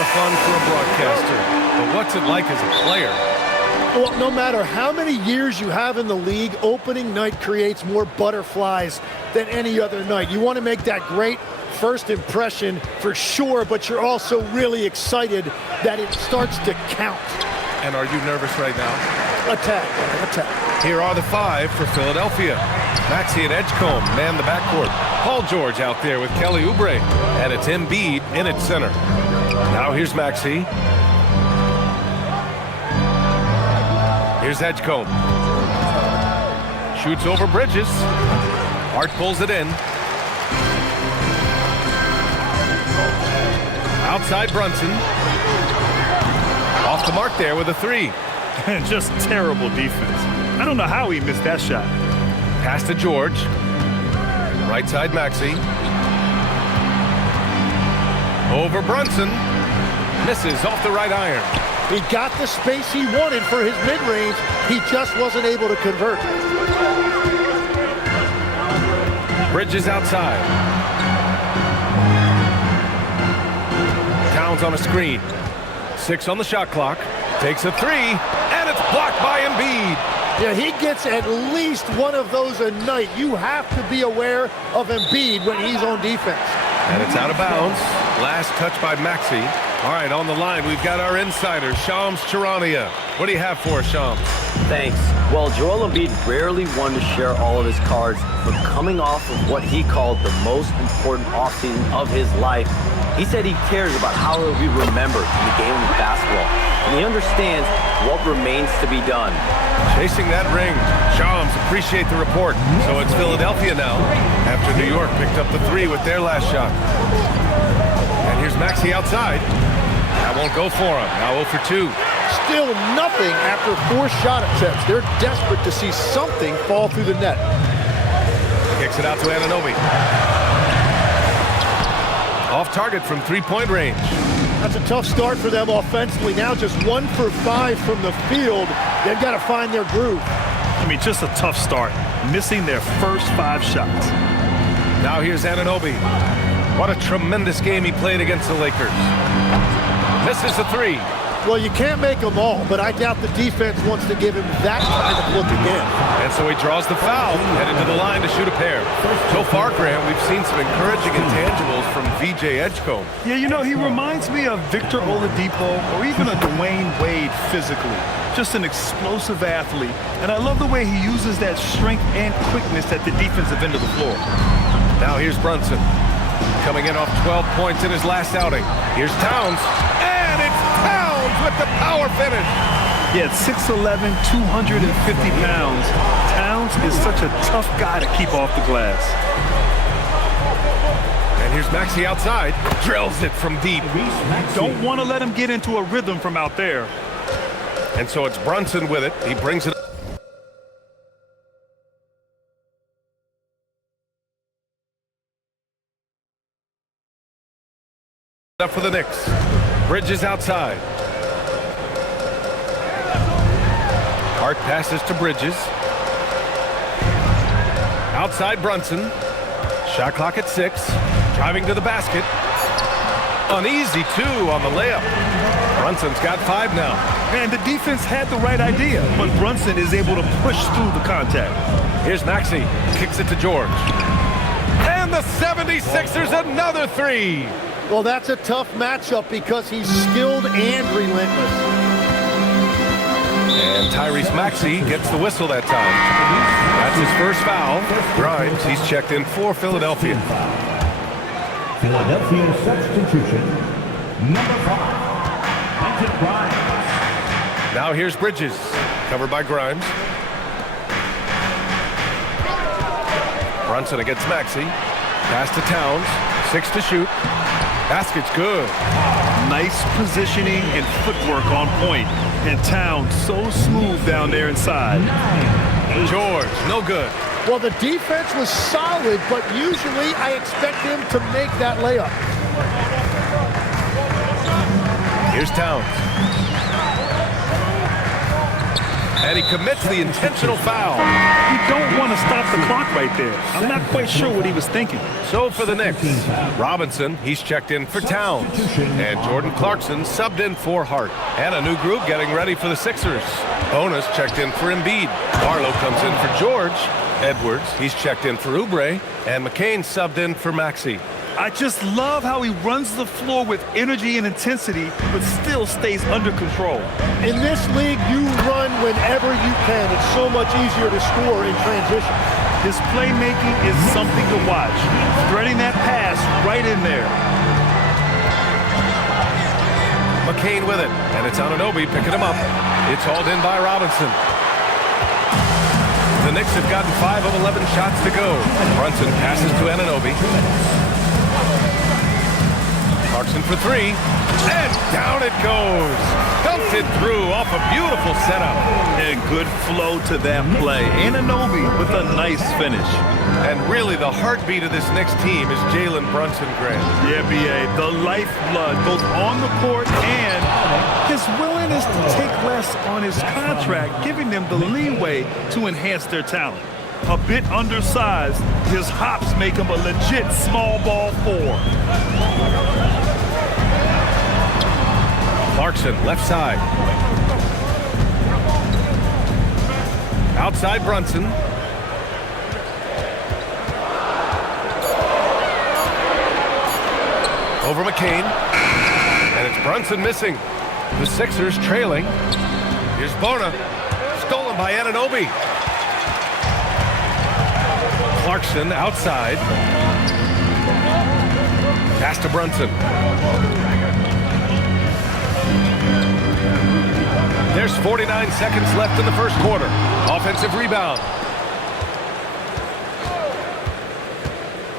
lot of fun for a broadcaster, but what's it like as a player? Well, no matter how many years you have in the league, opening night creates more butterflies than any other night. You want to make that great first impression for sure, but you're also really excited that it starts to count. And are you nervous right now? Attack. Here are the 5 for Philadelphia. Maxey and Edgecombe man the backcourt. Paul George out there with Kelly Oubre, and it's Embiid in its center. Now here's Maxey. Here's Edgecombe. Shoots over Bridges. Hart pulls it in. Outside Brunson. Off the mark there with a 3. And just terrible defense. I don't know how he missed that shot. Pass to George. Right side Maxey. Over Brunson. Misses off the right iron. He got the space he wanted for his mid-range. He just wasn't able to convert. Bridges outside. Towns on a screen. 6 on the shot clock. Takes a 3, and it's blocked by Embiid. Yeah, he gets at least one of those a night. You have to be aware of Embiid when he's on defense. And it's out of bounds. Last touch by Maxey. All right, on the line, we've got our insider, Shams Charania. What do you have for us, Shams? Thanks. Well, Joel Embiid rarely wanted to share all of his cards, but coming off of what he called the most important offseason of his life, he said he cares about how he'll be remembered in the game of basketball, and he understands what remains to be done. Chasing that ring. Shams, appreciate the report. So it's Philadelphia now, after New York picked up the 3 with their last shot. And here's Maxey outside. That won't go for him. Now 0 for 2. Still nothing after 4 shot attempts. They're desperate to see something fall through the net. Kicks it out to Anunoby. Off target from 3-point range. That's a tough start for them offensively. Now just 1 for 5 from the field. They've got to find their groove. I mean, just a tough start, missing their first 5 shots. Now here's Anunoby. What a tremendous game he played against the Lakers. Misses the 3. Well, you can't make them all, but I doubt the defense wants to give him that kind of look again. And so he draws the foul, headed to the line to shoot a pair. So far, Graham, we've seen some encouraging intangibles from VJ Edgecombe. Yeah, you know, he reminds me of Victor Oladipo or even a Dwayne Wade physically. Just an explosive athlete. And I love the way he uses that strength and quickness at the defensive end of the floor. Now here's Brunson. Coming in off 12 points in his last outing. Here's Towns. And it's Towns with the power finish. Yeah, at 6'11", 250 pounds, Towns is such a tough guy to keep off the glass. And here's Maxey outside. Drills it from deep. Don't want to let him get into a rhythm from out there. And so it's Brunson with it. He brings it up for the Knicks. Bridges outside. Hart passes to Bridges. Outside Brunson. Shot clock at 6. Driving to the basket. An easy 2 on the layup. Brunson's got 5 now. And the defense had the right idea, but Brunson is able to push through the contact. Here's Maxey. Kicks it to George. And the 76ers another 3. Well, that's a tough matchup because he's skilled and relentless. And Tyrese Maxey gets the whistle that time. That's his first foul. Grimes, he's checked in for Philadelphia. Philadelphia substitution, number 5, Quentin Grimes. Now here's Bridges, covered by Grimes. Brunson against Maxey. Pass to Towns, 6 to shoot. Basket's good. Nice positioning and footwork on point. And Towns so smooth down there inside. George, no good. Well, the defense was solid, but usually I expect him to make that layup. Here's Towns. And he commits the intentional foul. You don't want to stop the clock right there. I'm not quite sure what he was thinking. So for the Knicks, Robinson, he's checked in for Towns. And Jordan Clarkson subbed in for Hart. And a new group getting ready for the Sixers. Bonus checked in for Embiid. Barlow comes in for George. Edwards, he's checked in for Oubre. And McCain subbed in for Maxey. I just love how he runs the floor with energy and intensity, but still stays under control. In this league, you run whenever you can. It's so much easier to score in transition. His playmaking is something to watch. Threading that pass right in there. McCain with it, and it's Anunoby picking him up. It's hauled in by Robinson. The Knicks have gotten 5 of 11 shots to go. Brunson passes to Anunoby. Clarkson for 3, and down it goes. Dumped it through off a beautiful setup. And good flow to that play. Anunoby with a nice finish. And really the heartbeat of this Knicks team is Jalen Brunson, Grant. Yeah, B.A., the lifeblood, both on the court and his willingness to take less on his contract, giving them the leeway to enhance their talent. A bit undersized, his hops make him a legit small ball 4. Clarkson, left side. Outside Brunson. Over McCain. And it's Brunson missing. The Sixers trailing. Here's Bona. Stolen by Anunoby. Clarkson outside. Pass to Brunson. There's 49 seconds left in the first quarter. Offensive rebound.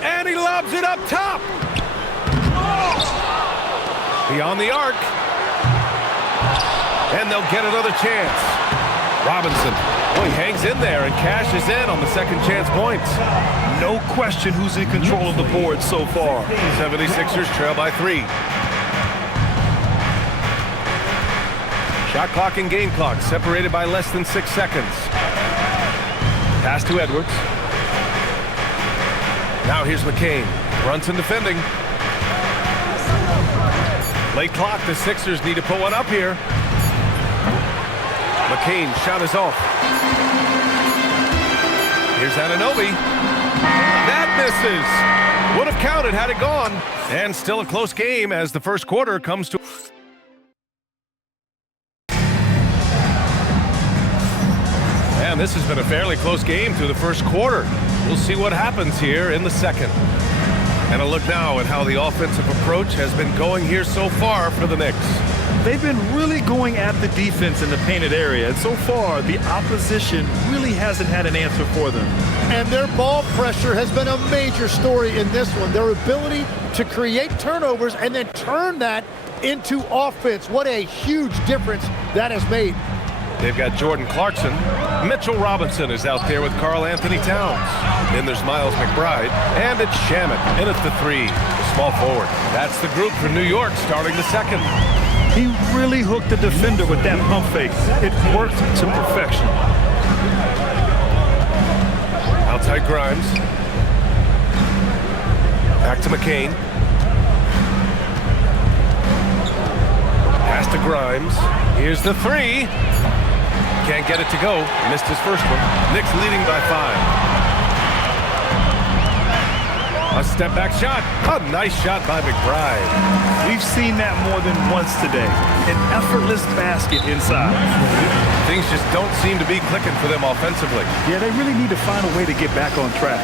And he lobs it up top. Beyond the arc. And they'll get another chance. Robinson. Well, he hangs in there and cashes in on the second chance points. No question who's in control of the board so far. 76ers trail by 3. Shot clock and game clock separated by less than 6 seconds. Pass to Edwards. Now here's McCain. Brunson defending. Late clock, the Sixers need to put one up here. McCain, shot is off. Here's Anunoby. That misses. Would have counted had it gone. And still a close game as the first quarter comes to... And this has been a fairly close game through the first quarter. We'll see what happens here in the second. And a look now at how the offensive approach has been going here so far for the Knicks. They've been really going at the defense in the painted area, and so far the opposition really hasn't had an answer for them. And their ball pressure has been a major story in this one. Their ability to create turnovers and then turn that into offense. What a huge difference that has made. They've got Jordan Clarkson. Mitchell Robinson is out there with Karl Anthony Towns. Then there's Miles McBride. And it's Shamet in at the 3, the small forward. That's the group for New York starting the second. He really hooked the defender with that pump fake. It worked to perfection. Outside Grimes. Back to McCain. Pass to Grimes. Here's the 3. Can't get it to go. Missed his first one. Knicks leading by 5. A step back shot. A nice shot by McBride. We've seen that more than once today. An effortless basket inside. Things just don't seem to be clicking for them offensively. Yeah, they really need to find a way to get back on track.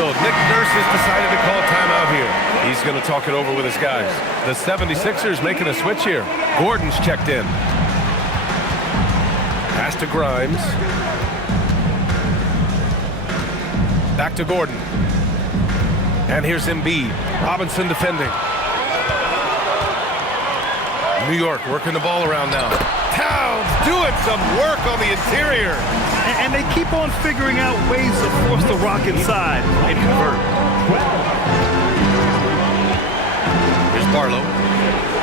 So Nick Nurse has decided to call timeout here. He's going to talk it over with his guys. The 76ers making a switch here. Gordon's checked in. Pass to Grimes. Back to Gordon. And here's Embiid. Robinson defending. New York working the ball around now. Towns doing some work on the interior. And they keep on figuring out ways to force the rock inside and convert. Here's Barlow.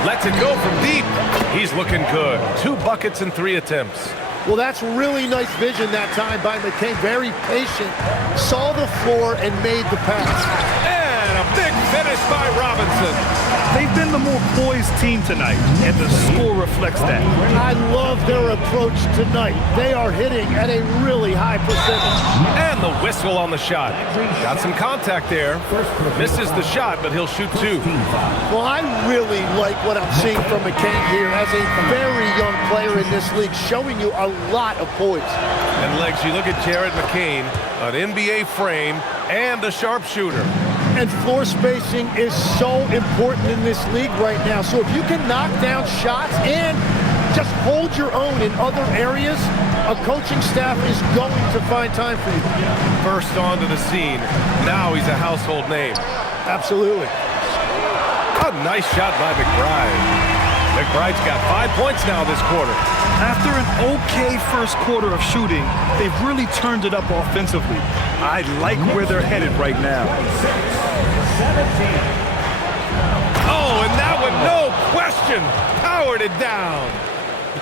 Lets it go from deep. He's looking good. 2 buckets and 3 attempts. Well, that's really nice vision that time by McCain. Very patient, saw the floor and made the pass. And a big finish by Robinson. They've been the more poised team tonight, and the score reflects that. I love their approach tonight. They are hitting at a really high percentage. And the whistle on the shot. Got some contact there. Misses the shot, but he'll shoot two. Well, I really like what I'm seeing from McCain here as a very young player in this league, showing you a lot of poise. And legs, you look at Jared McCain, an NBA frame and a sharpshooter. And floor spacing is so important in this league right now. So if you can knock down shots and just hold your own in other areas, a coaching staff is going to find time for you. First onto the scene. Now he's a household name. Absolutely. A nice shot by McBride. McBride's got 5 points now this quarter. After an okay first quarter of shooting, they've really turned it up offensively. I like where they're headed right now. Oh, and that one, no question, powered it down.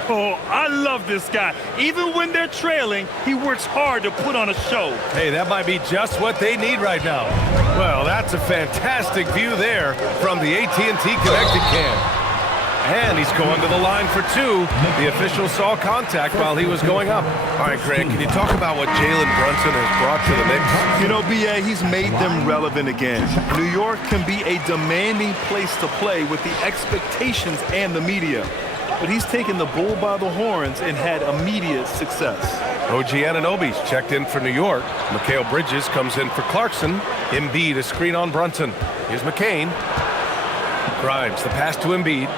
Oh, I love this guy. Even when they're trailing, he works hard to put on a show. Hey, that might be just what they need right now. Well, that's a fantastic view there from the AT&T Connected Cam. And he's going to the line for two. The official saw contact while he was going up. All right, Grant, can you talk about what Jalen Brunson has brought to the Knicks? You know, B.A., he's made them relevant again. New York can be a demanding place to play with the expectations and the media. But he's taken the bull by the horns and had immediate success. OG Anunoby's checked in for New York. Mikal Bridges comes in for Clarkson. Embiid a screen on Brunson. Here's McCain. Grimes, the pass to Embiid.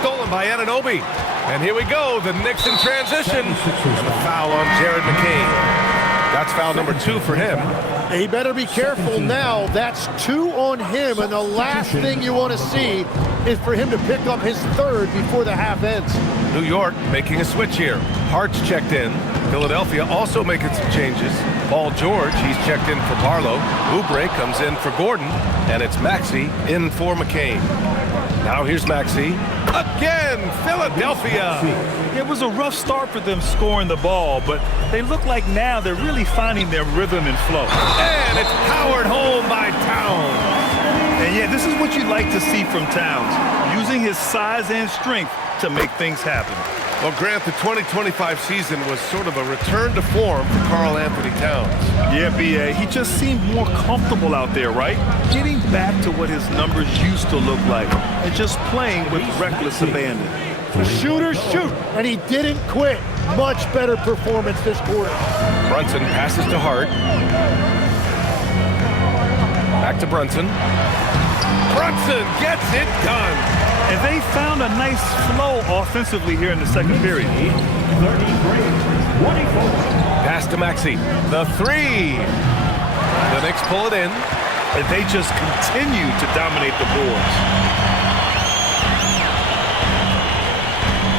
Stolen by Anunoby. And here we go, the Knicks in transition. And a foul on Jared McCain. That's foul number 2 for him. He better be careful now. That's 2 on him, and the last thing you want to see is for him to pick up his 3rd before the half ends. New York making a switch here. Hart's checked in. Philadelphia also making some changes. Paul George, he's checked in for Barlow. Oubre comes in for Gordon, and it's Maxey in for McCain. Now here's Maxey. Again, Philadelphia. It was a rough start for them scoring the ball, but they look like now they're really finding their rhythm and flow. And it's powered home by Towns. And yeah, this is what you like to see from Towns, using his size and strength to make things happen. Well, Grant, the 2025 season was sort of a return to form for Karl Anthony Towns. Yeah, B.A., he just seemed more comfortable out there, right? Getting back to what his numbers used to look like and just playing with reckless abandon. The shooters shoot, and he didn't quit. Much better performance this quarter. Brunson passes to Hart. Back to Brunson. Brunson gets it done. And they found a nice flow offensively here in the second period. 33, 24. Pass to Maxey. The 3. The Knicks pull it in. And they just continue to dominate the boards.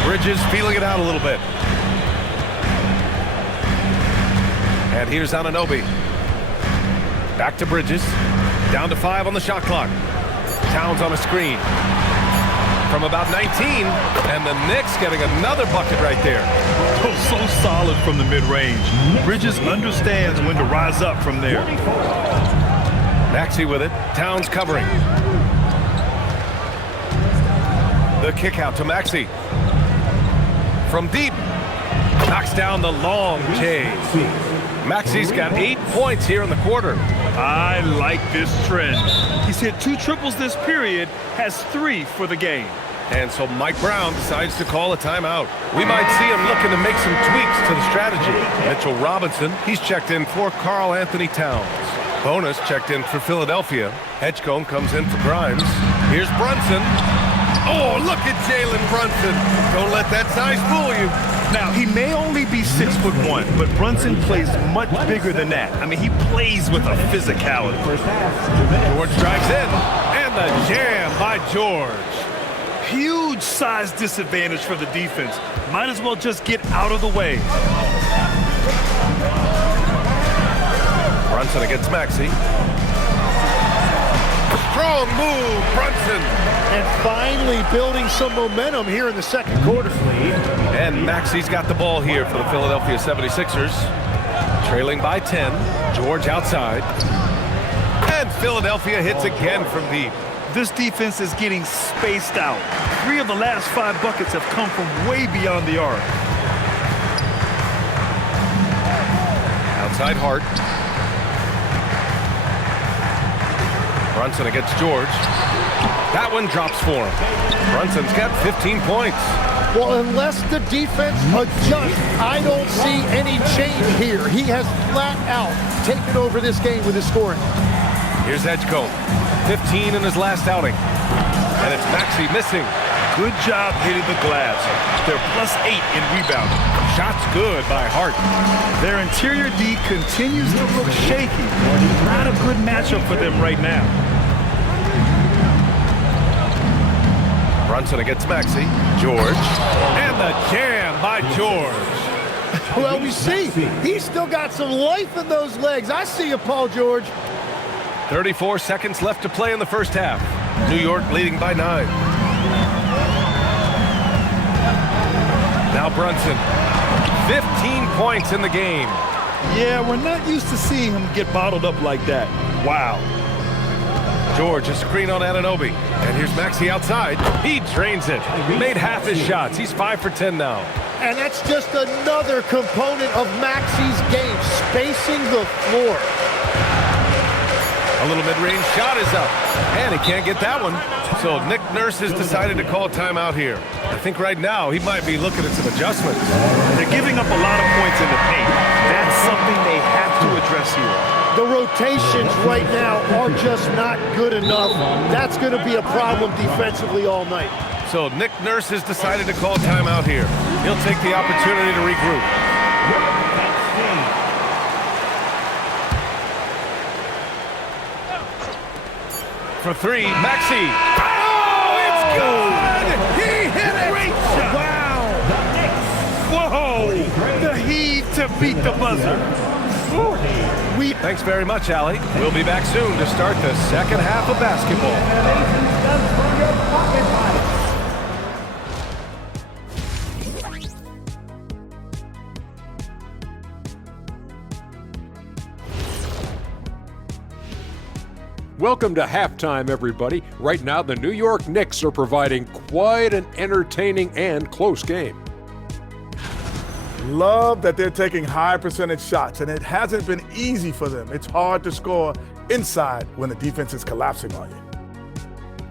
Bridges feeling it out a little bit. And here's Anunoby. Back to Bridges. Down to 5 on the shot clock. Towns on a screen. From about 19, and the Knicks getting another bucket right there. Oh, so solid from the mid-range. Bridges understands when to rise up from there. Maxey with it. Towns covering. The kick out to Maxey. From deep. Knocks down the long J. Maxey's got 8 points here in the quarter. I like this trend. He's hit 2 triples this period, has 3 for the game. And so Mike Brown decides to call a timeout. We might see him looking to make some tweaks to the strategy. Mitchell Robinson, he's checked in for Karl Anthony Towns. Bonus checked in for Philadelphia. Edgecombe comes in for Grimes. Here's Brunson. Oh, look at Jalen Brunson. Don't let that size fool you. Now, he may only be 6'1", but Brunson plays much bigger than that. I mean, he plays with a physicality. George drives in, and the jam by George. Huge size disadvantage for the defense. Might as well just get out of the way. Brunson against Maxey. Strong move, Brunson. And finally building some momentum here in the second quarter. And Maxi's got the ball here for the Philadelphia 76ers. Trailing by 10. George outside. And Philadelphia hits again from deep. This defense is getting spaced out. 3 of the last 5 buckets have come from way beyond the arc. Outside Hart. Brunson against George. That one drops for him. Brunson's got 15 points. Well, unless the defense adjusts, I don't see any change here. He has flat out taken over this game with his scoring. Here's Edgecombe. 15 in his last outing. And it's Maxey missing. Good job hitting the glass. They're +8 in rebounding. Shot's good by Hart. Their interior D continues to look shaky. Not a good matchup for them right now. Brunson against Maxey. George. And the jam by George. Well, we see he's still got some life in those legs. I see you, Paul George. 34 seconds left to play in the first half. New York leading by 9. Now Brunson. 15 points in the game. Yeah, we're not used to seeing him get bottled up like that. Wow. George, a screen on Anunoby. And here's Maxey outside. He drains it. He made half his shots. He's 5 for 10 now. And that's just another component of Maxey's game, spacing the floor. A little mid-range shot is up. And he can't get that one. So Nick Nurse has decided to call timeout here. I think right now he might be looking at some adjustments. They're giving up a lot of points in the paint. That's something they have to address here. The rotations right now are just not good enough. That's going to be a problem defensively all night. So Nick Nurse has decided to call timeout here. He'll take the opportunity to regroup. For 3, Maxey. Oh, it's good! He hit it! Great shot! Wow! Whoa! The heave to beat the buzzer. Thanks very much, Allie. We'll be back soon to start the second half of basketball. Welcome to halftime, everybody. Right now, the New York Knicks are providing quite an entertaining and close game. Love that they're taking high percentage shots, and it hasn't been easy for them. It's hard to score inside when the defense is collapsing on you.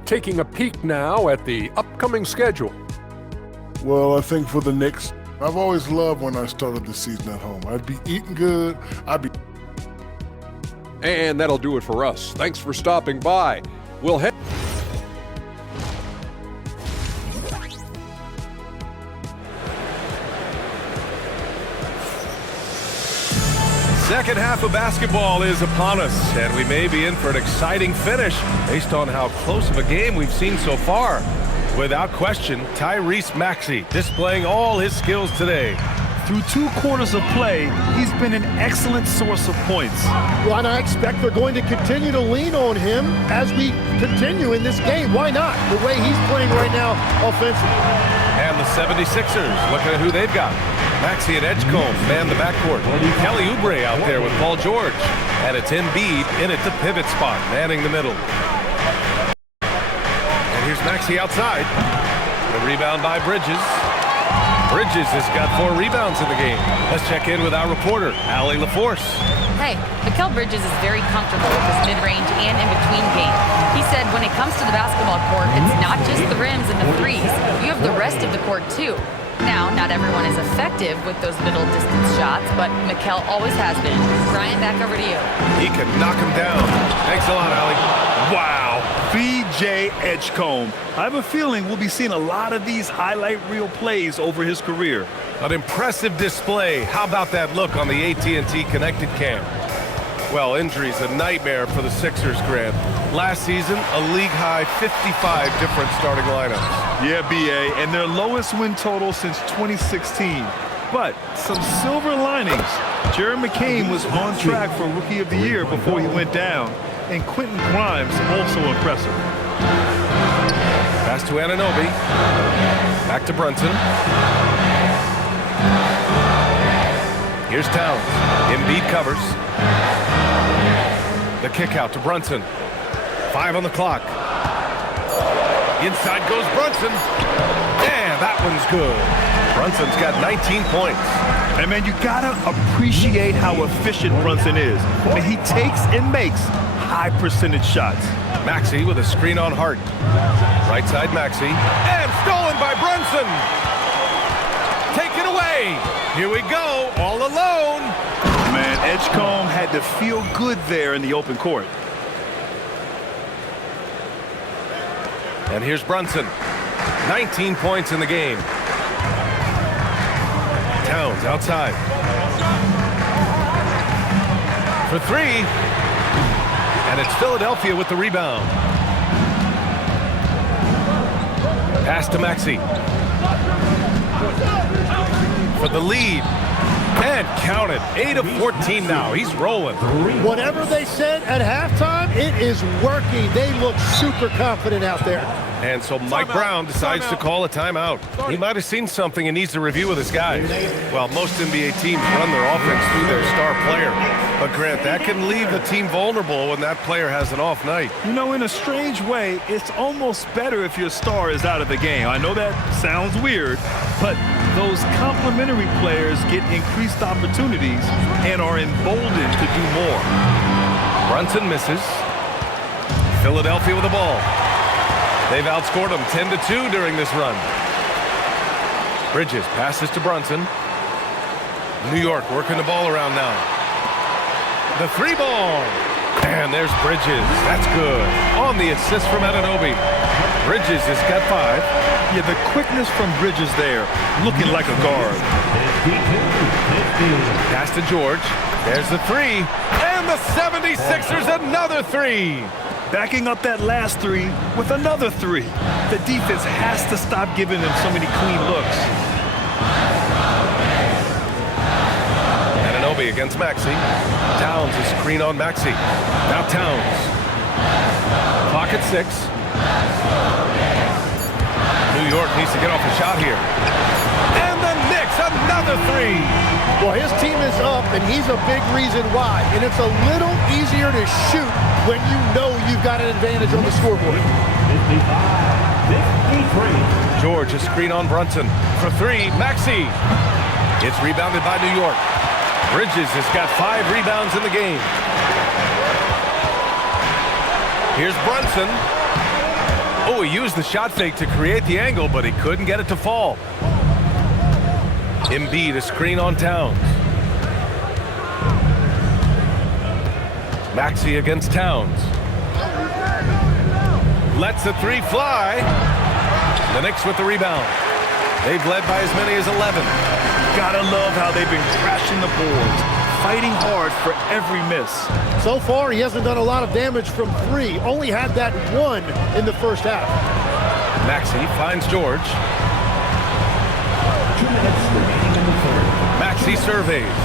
Taking a peek now at the upcoming schedule. Well, I think for the Knicks, I've always loved when I started the season at home. I'd be eating good, And that'll do it for us. Thanks for stopping by. We'll head. Second half of basketball is upon us, and we may be in for an exciting finish based on how close of a game we've seen so far. Without question, Tyrese Maxey displaying all his skills today. Through 2 quarters of play, he's been an excellent source of points. Well, and I expect they're going to continue to lean on him as we continue in this game. Why not? The way he's playing right now offensively. And the 76ers, looking at who they've got. Maxey and Edgecombe man the backcourt. Kelly Oubre out there with Paul George. And it's Embiid in at the pivot spot, manning the middle. And here's Maxey outside. The rebound by Bridges. Bridges has got 4 rebounds in the game. Let's check in with our reporter, Allie LaForce. Hey, Mikal Bridges is very comfortable with his mid-range and in-between game. He said when it comes to the basketball court, it's not just the rims and the threes. You have the rest of the court, too. Now, not everyone is effective with those middle distance shots, but Mikal always has been. Brian, back over to you. He can knock him down. Thanks a lot, Allie. Wow, B.J. Edgecombe. I have a feeling we'll be seeing a lot of these highlight reel plays over his career. An impressive display. How about that look on the AT&T Connected Cam? Well, injury's a nightmare for the Sixers, Grant. Last season, a league-high 55 different starting lineups. Yeah, B.A., and their lowest win total since 2016. But some silver linings. Jared McCain was on track for Rookie of the Year before he went down. And Quentin Grimes also impressive. Pass to Anunoby. Back to Brunson. Here's Towns. Embiid covers. The kick out to Brunson. 5 on the clock. Inside goes Brunson. And that one's good. Brunson's got 19 points. And man, you gotta appreciate how efficient Brunson is. I mean, he takes and makes high percentage shots. Maxey with a screen on Hart. Right side Maxey. And stolen by Brunson. Taken away. Here we go, all alone. Man, Edgecombe had to feel good there in the open court. And here's Brunson. 19 points in the game. Towns outside. For 3. And it's Philadelphia with the rebound. Pass to Maxey. For the lead. And count it. 8 of 14 now. He's rolling. Whatever they said at halftime, it is working. They look super confident out there. And so Mike Brown decides to call a timeout. He might have seen something and needs to review with his guys. Well, most NBA teams run their offense through their star player. But Grant, that can leave the team vulnerable when that player has an off night. You know, in a strange way, it's almost better if your star is out of the game. I know that sounds weird, but those complementary players get increased opportunities and are emboldened to do more. Brunson misses. Philadelphia with the ball. They've outscored them 10-2 during this run. Bridges passes to Brunson. New York working the ball around now. The 3 ball. And there's Bridges. That's good. On the assist from Anunoby. Bridges has got 5. Yeah, the quickness from Bridges there, looking like a guard. Pass to George. There's the 3. And the 76ers another 3. Backing up that last 3 with another 3. The defense has to stop giving them so many clean looks. Anunoby against Maxey. Towns is screen on Maxey. Now Towns. Clock at 6. New York needs to get off a shot here. And the Knicks, another 3. Well, his team is up, and he's a big reason why. And it's a little easier to shoot when you know you've got an advantage on the scoreboard. 53. George, a screen on Brunson. For 3, Maxey. It's rebounded by New York. Bridges has got 5 rebounds in the game. Here's Brunson. Oh, he used the shot fake to create the angle, but he couldn't get it to fall. Embiid, a screen on Towns. Maxey against Towns. Lets the 3 fly. The Knicks with the rebound. They've led by as many as 11. Gotta love how they've been crashing the boards, fighting hard for every miss. So far, he hasn't done a lot of damage from 3. Only had that 1 in the first half. Maxey finds George. 2 minutes remaining in the third. Maxey surveys.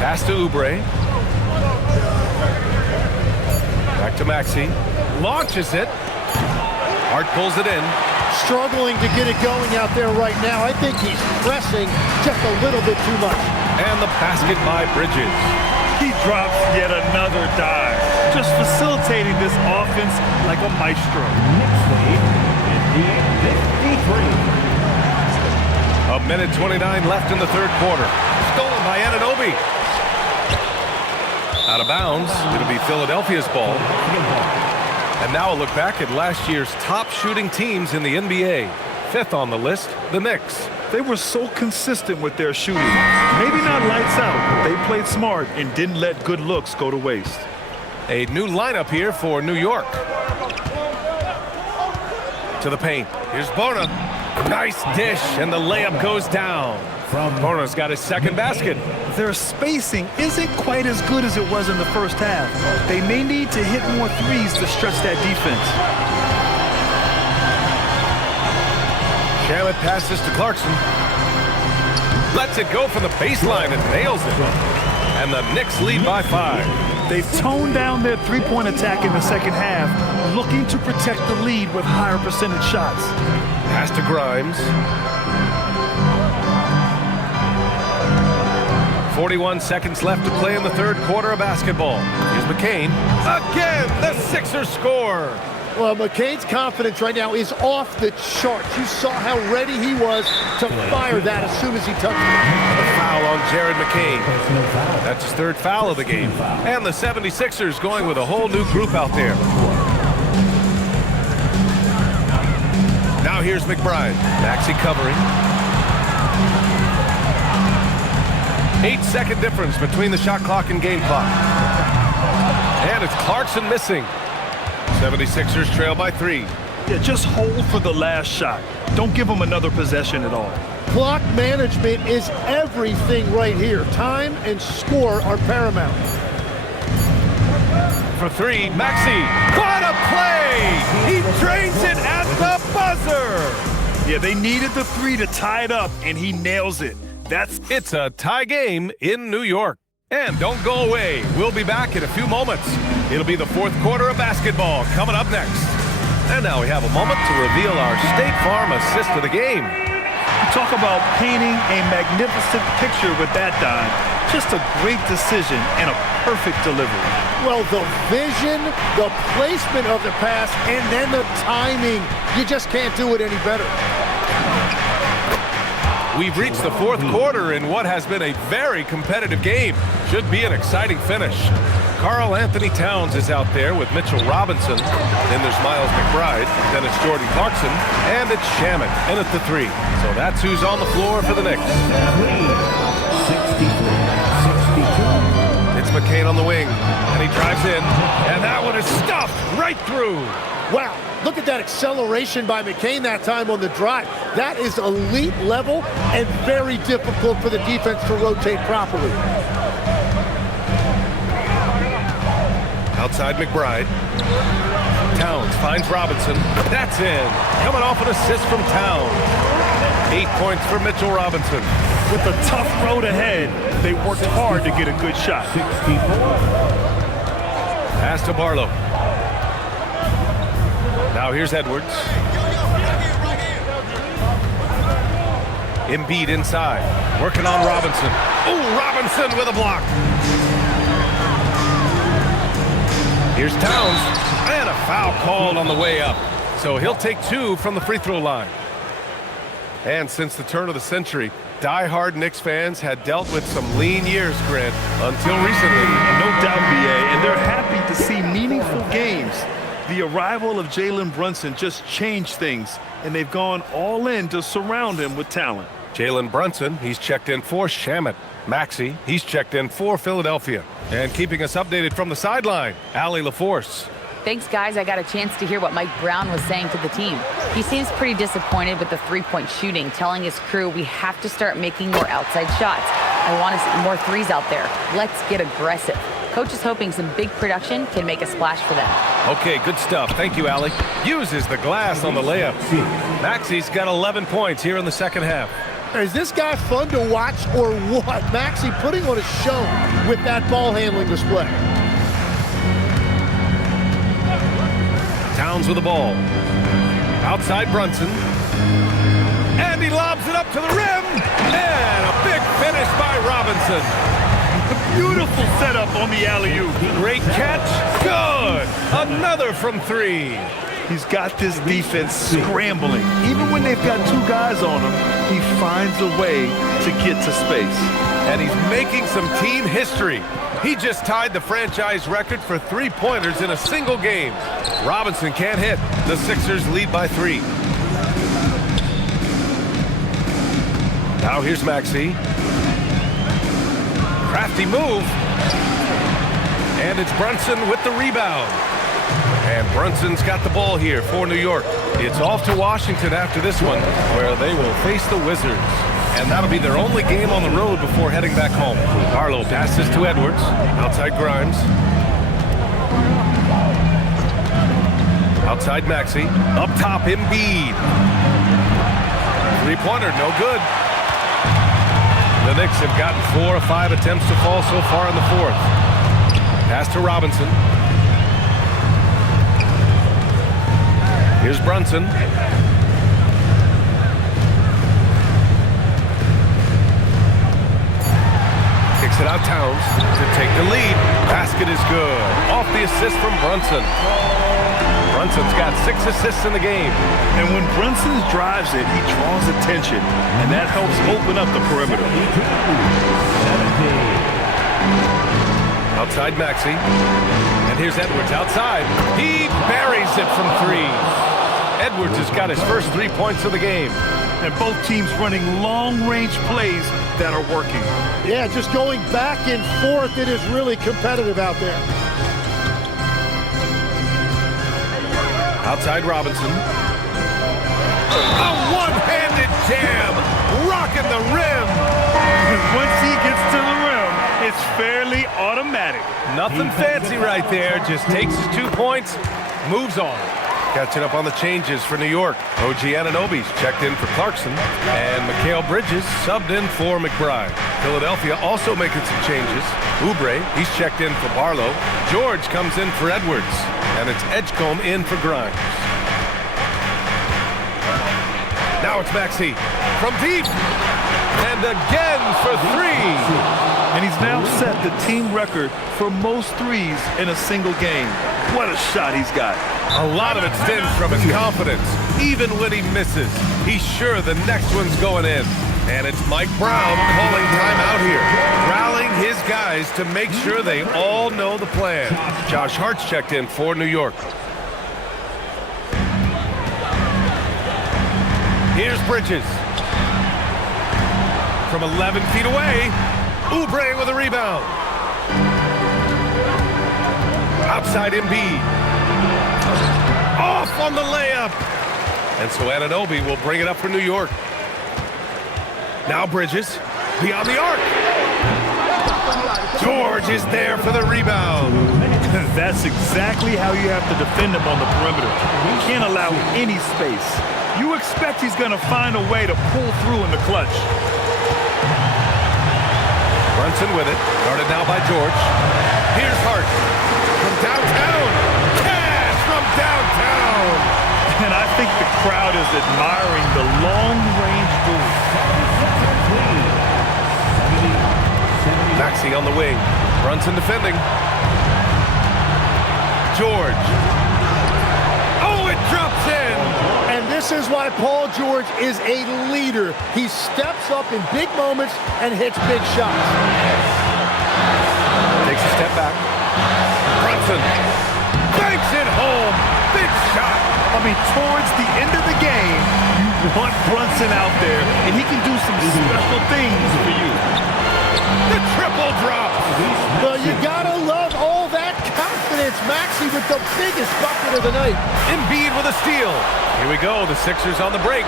Pass to Oubre. Back to Maxey. Launches it. Hart pulls it in. Struggling to get it going out there right now. I think he's pressing just a little bit too much. And the basket by Bridges. He drops yet another dive, just facilitating this offense like a maestro. Knicks lead, 53. A minute 29 left in the third quarter. Stolen by Anunoby. Out of bounds. It'll be Philadelphia's ball. And now a look back at last year's top shooting teams in the NBA. 5th on the list, the Knicks. They were so consistent with their shooting. Maybe not lights out, but they played smart and didn't let good looks go to waste. A new lineup here for New York. To the paint. Here's Bona. Nice dish, and the layup goes down. Bona's got his second basket. Their spacing isn't quite as good as it was in the first half. They may need to hit more 3s to stretch that defense. Shamet passes to Clarkson. lets it go from the baseline and nails it. And the Knicks lead by 5. They've toned down their three-point attack in the second half, looking to protect the lead with higher percentage shots. Pass to Grimes. 41 seconds left to play in the third quarter of basketball. Here's McCain. Again, the Sixers score. Well, McCain's confidence right now is off the charts. You saw how ready he was to fire that as soon as he touched it. A foul on Jared McCain. That's his third foul of the game. And the 76ers going with a whole new group out there. Now here's McBride. Maxey covering. 8-second difference between the shot clock and game clock. And it's Clarkson missing. 76ers trail by 3. Yeah, just hold for the last shot. Don't give them another possession at all. Clock management is everything right here. Time and score are paramount. For 3, Maxey. What a play! He drains it at the buzzer! Yeah, they needed the 3 to tie it up, and he nails it. It's a tie game in New York. And don't go away. We'll be back in a few moments. It'll be the fourth quarter of basketball coming up next. And now we have a moment to reveal our State Farm assist of the game. Talk about painting a magnificent picture with that dime. Just a great decision and a perfect delivery. Well, the vision, the placement of the pass, and then the timing. You just can't do it any better. We've reached the fourth quarter in what has been a very competitive game. Should be an exciting finish. Karl Anthony Towns is out there with Mitchell Robinson. Then there's Miles McBride. Then it's Jordan Clarkson. And it's Shamet in at the 3. So that's who's on the floor for the Knicks. 63-62. It's McCain on the wing. And he drives in. And that one is stuffed right through. Wow, look at that acceleration by McCain that time on the drive. That is elite level and very difficult for the defense to rotate properly. Outside McBride. Towns finds Robinson. That's in. Coming off an assist from Towns. 8 points for Mitchell Robinson. With a tough road ahead, they worked hard to get a good shot. 64. Pass to Barlow. Now here's Edwards. Embiid inside. Working on Robinson. Oh, Robinson with a block. Here's Towns. And a foul called on the way up. So he'll take 2 from the free throw line. And since the turn of the century, die-hard Knicks fans had dealt with some lean years, Grant, until recently. No doubt, B.A., and they're happy to see meaningful games. The arrival of Jalen Brunson just changed things, and they've gone all in to surround him with talent. Jalen Brunson, he's checked in for Shamet. Maxey, he's checked in for Philadelphia. And keeping us updated from the sideline, Allie LaForce. Thanks, guys. I got a chance to hear what Mike Brown was saying to the team. He seems pretty disappointed with the three-point shooting, telling his crew we have to start making more outside shots. I want to see more threes out there. Let's get aggressive. Coach is hoping some big production can make a splash for them. Okay, good stuff. Thank you, Allie. Uses the glass on the layup. Maxey's got 11 points here in the second half. Is this guy fun to watch or what? Maxey putting on a show with that ball handling display. Towns with the ball. Outside Brunson. And he lobs it up to the rim. And a big finish by Robinson. Beautiful setup on the alley-oop. Great catch. Good. Another from 3. He's got this defense scrambling. Even when they've got 2 guys on him, he finds a way to get to space. And he's making some team history. He just tied the franchise record for three-pointers in a single game. Robinson can't hit. The Sixers lead by 3. Now here's Maxey. Crafty move. And it's Brunson with the rebound. And Brunson's got the ball here for New York. It's off to Washington after this one, where they will face the Wizards. And that'll be their only game on the road before heading back home. Barlow passes to Edwards. Outside Grimes. Outside Maxey. Up top, Embiid. Three-pointer, no good. The Knicks have gotten 4 of 5 attempts to fall so far in the fourth. Pass to Robinson. Here's Brunson. Kicks it out Towns to take the lead. Basket is good. Off the assist from Brunson. Brunson's got 6 assists in the game. And when Brunson drives it, he draws attention, and that helps open up the perimeter. Outside Maxey. And here's Edwards outside. He buries it from 3. Edwards has got his first 3 points of the game. And both teams running long-range plays that are working. Yeah, just going back and forth, it is really competitive out there. Outside Robinson. A one-handed jam, rocking the rim. Once he gets to the rim, it's fairly automatic. Nothing fancy right there, just takes his 2 points, moves on. Catching up on the changes for New York. OG Anunoby's checked in for Clarkson, and Mikal Bridges subbed in for McBride. Philadelphia also making some changes. Oubre, he's checked in for Barlow. George comes in for Edwards, and it's Edgecombe in for Grimes. Now it's Maxey from deep, and again for 3. And he's now set the team record for most threes in a single game. What a shot he's got. A lot of it stems from his confidence. Even when he misses, he's sure the next one's going in. And it's Mike Brown calling timeout here, rallying his guys to make sure they all know the plan. Josh Hart's checked in for New York. Here's Bridges. From 11 feet away, Oubre with a rebound. Outside Embiid. Off on the layup. And so Anunoby will bring it up for New York. Now Bridges, beyond the arc. George is there for the rebound. That's exactly how you have to defend him on the perimeter. You can't allow any space. You expect he's going to find a way to pull through in the clutch. Brunson with it, guarded now by George. Here's Hart from downtown. Cash from downtown. And I think the crowd is admiring the long-range move. Maxey on the wing. Brunson defending. George. Oh, it drops in. And this is why Paul George is a leader. He steps up in big moments and hits big shots. Takes a step back. Brunson banks it home. Big shot. I mean, towards the end of the game, you want Brunson out there, and he can do some special things for you. The triple drop. Well, you gotta love all that confidence. Maxey with the biggest bucket of the night. Embiid with a steal. Here we go. The Sixers on the break.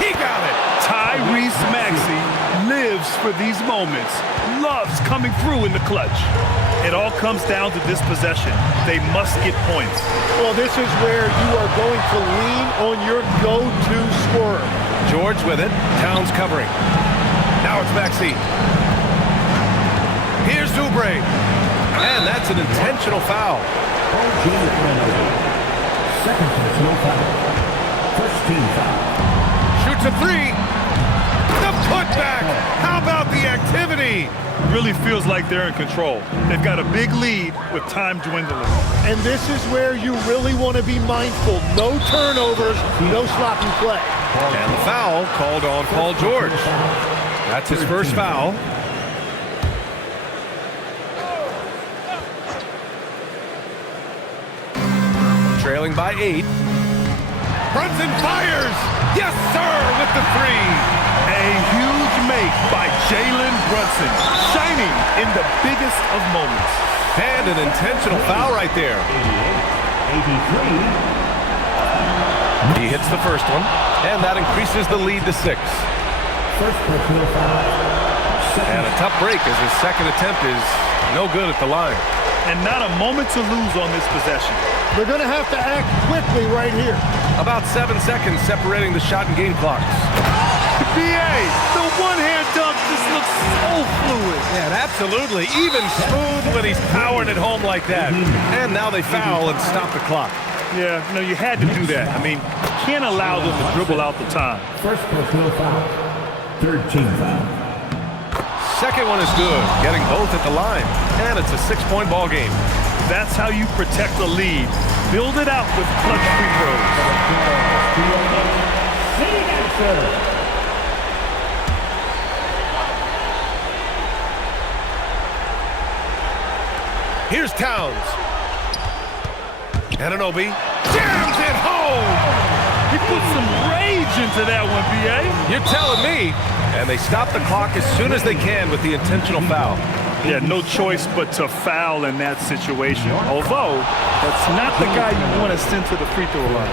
He got it. Tyrese Maxey lives for these moments. Loves coming through in the clutch. It all comes down to this possession. They must get points. Well, this is where you are going to lean on your go-to scorer. George with it. Towns covering. Now it's Maxey. Here's Oubre. And that's an intentional foul. Second personal foul. First team foul. Shoots a 3. The putback. How about the activity? Really feels like they're in control. They've got a big lead with time dwindling. And this is where you really want to be mindful. No turnovers, no sloppy play. And the foul called on Paul George. That's his first foul. Trailing by 8. Brunson fires. Yes, sir, with the 3. A huge make by Jalen Brunson, shining in the biggest of moments. And an intentional foul right there. 83. He hits the first one, and that increases the lead to 6. First personal foul. And a tough break as his second attempt is no good at the line. And not a moment to lose on this possession. They're going to have to act quickly right here. About 7 seconds separating the shot and game clocks. BA, the one-hand dunk just looks so fluid. Yeah, absolutely. Even smooth when he's powering it home like that. And now they foul and stop the clock. Yeah, you had to do that. I mean, you can't allow them to dribble out the time. First personal foul. Third team foul. Second one is good, getting both at the line. And it's a 6-point ball game. That's how you protect the lead. Build it out with clutch free throws. Here's Towns. Anunoby jams it home. He put some rage into that one, B.A. You're telling me. And they stop the clock as soon as they can with the intentional foul. Yeah, no choice but to foul in that situation. Although, that's not the guy you want to send to the free throw line.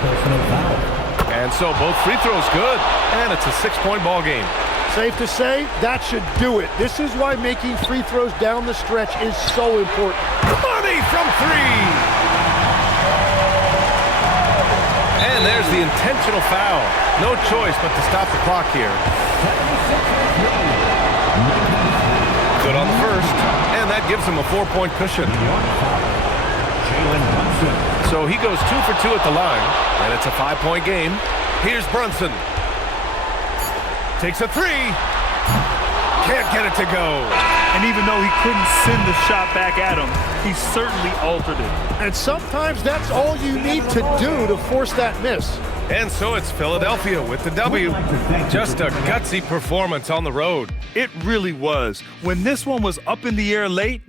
And so both free throws good, and it's a 6-point ball game. Safe to say, that should do it. This is why making free throws down the stretch is so important. Money from three! And there's the intentional foul. No choice but to stop the clock here. Good on the first, and that gives him a 4-point cushion. So he goes 2 for 2 at the line, and it's a 5-point game. Here's Brunson. Takes a three. Can't get it to go. And even though he couldn't send the shot back at him, he certainly altered it. And sometimes that's all you need to do to force that miss. And so it's Philadelphia with the W. Just a gutsy performance on the road. It really was. When this one was up in the air late,